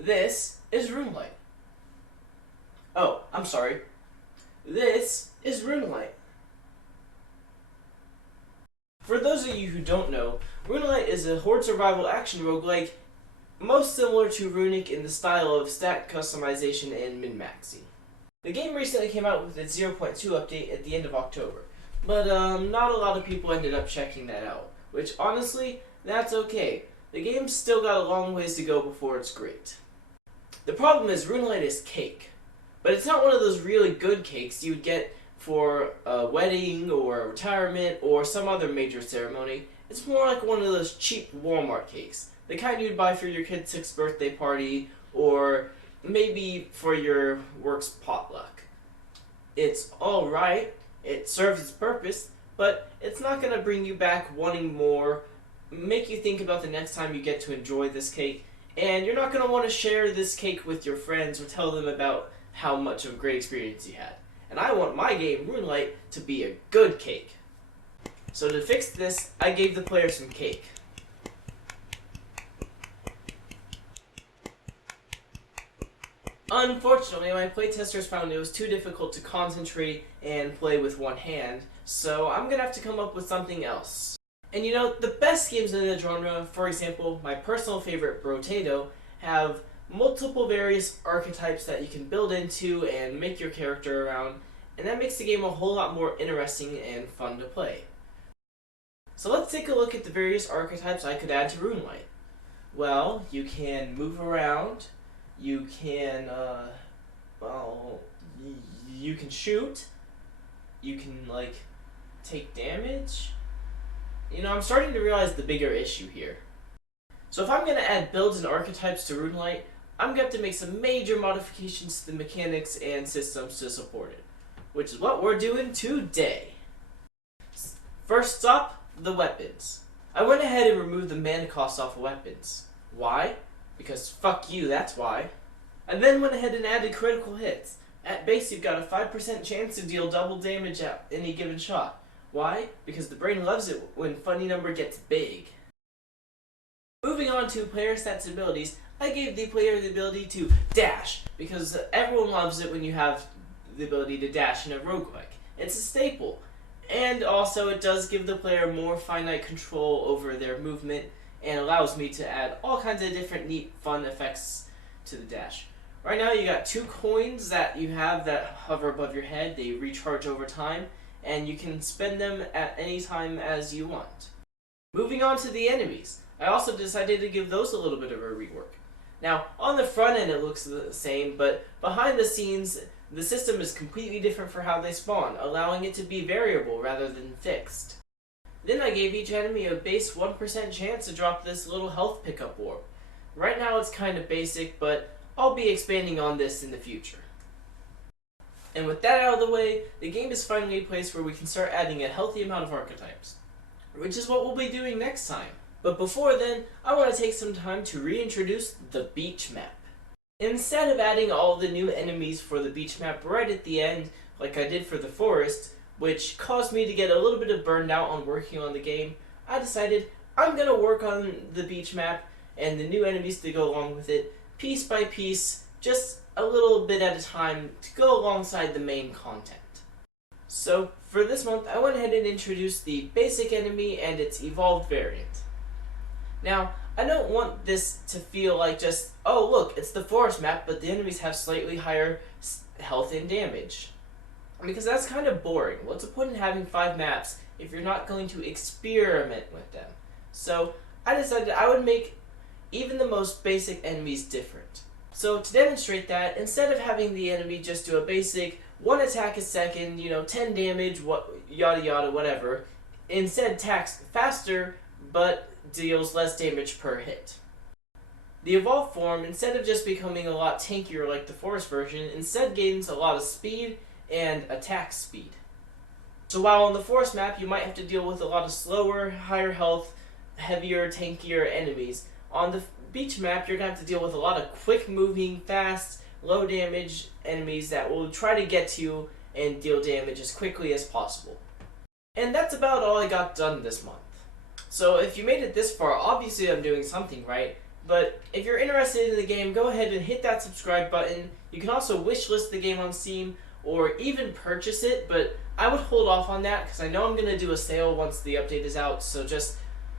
This is RuneLight. Oh, I'm sorry. This is RuneLight. For those of you who don't know, RuneLight is a horde survival action roguelike most similar to Runic in the style of stat customization and min-maxing. The game recently came out with its 0.2 update at the end of October, but not a lot of people ended up checking that out, which honestly, that's okay. The game's still got a long ways to go before it's great. The problem is RuneLight is cake, but it's not one of those really good cakes you would get for a wedding or a retirement or some other major ceremony. It's more like one of those cheap Walmart cakes, the kind you'd buy for your kid's 6th birthday party or maybe for your work's potluck. It's alright, it serves its purpose, but it's not going to bring you back wanting more, make you think about the next time you get to enjoy this cake, and you're not going to want to share this cake with your friends or tell them about how much of a great experience you had. And I want my game, RuneLight, to be a good cake. So to fix this, I gave the player some cake. Unfortunately, my playtesters found it was too difficult to concentrate and play with one hand, so I'm going to have to come up with something else. And you know, the best games in the genre, for example, my personal favorite, Brotato, have multiple various archetypes that you can build into and make your character around, and that makes the game a whole lot more interesting and fun to play. So let's take a look at the various archetypes I could add to RuneLight. Well, you can move around, you can, you can shoot, you can, take damage. You know, I'm starting to realize the bigger issue here. So if I'm going to add builds and archetypes to RuneLight, I'm going to have to make some major modifications to the mechanics and systems to support it, which is what we're doing today. First up, the weapons. I went ahead and removed the mana cost off of weapons. Why? Because fuck you, that's why. I then went ahead and added critical hits. At base, you've got a 5% chance to deal double damage at any given shot. Why? Because the brain loves it when funny number gets big. Moving on to player stats and abilities, I gave the player the ability to dash, because everyone loves it when you have the ability to dash in a roguelike. It's a staple. And also it does give the player more finite control over their movement and allows me to add all kinds of different neat fun effects to the dash. Right now you got 2 coins that you have that hover above your head. They recharge over time, and you can spend them at any time as you want. Moving on to the enemies. I also decided to give those a little bit of a rework. Now, on the front end it looks the same, but behind the scenes, the system is completely different for how they spawn, allowing it to be variable rather than fixed. Then I gave each enemy a base 1% chance to drop this little health pickup orb. Right now it's kind of basic, but I'll be expanding on this in the future. And with that out of the way, the game is finally a place where we can start adding a healthy amount of archetypes, which is what we'll be doing next time. But before then, I want to take some time to reintroduce the beach map. Instead of adding all the new enemies for the beach map right at the end, like I did for the forest, which caused me to get a little bit of burned out on working on the game, I decided I'm going to work on the beach map and the new enemies to go along with it, piece by piece, just a little bit at a time to go alongside the main content. So, for this month, I went ahead and introduced the basic enemy and its evolved variant. Now, I don't want this to feel like just, oh look, it's the forest map, but the enemies have slightly higher health and damage. Because that's kind of boring. What's the point in having 5 maps if you're not going to experiment with them? So, I decided I would make even the most basic enemies different. So to demonstrate that, instead of having the enemy just do a basic 1 attack a second, 10 damage, yada yada, whatever, instead attacks faster, but deals less damage per hit. The evolved form, instead of just becoming a lot tankier like the forest version, instead gains a lot of speed and attack speed. So while on the forest map you might have to deal with a lot of slower, higher health, heavier, tankier enemies, on the beach map you're going to have to deal with a lot of quick moving, fast, low damage enemies that will try to get to you and deal damage as quickly as possible. And that's about all I got done this month. So if you made it this far, obviously I'm doing something right, But if you're interested in the game, go ahead and hit that subscribe button. You can also wishlist the game on Steam or even purchase it, but I would hold off on that because I know I'm going to do a sale once the update is out. So just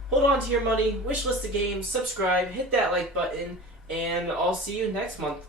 hold on to your money, wishlist the game, subscribe, hit that like button, and I'll see you next month.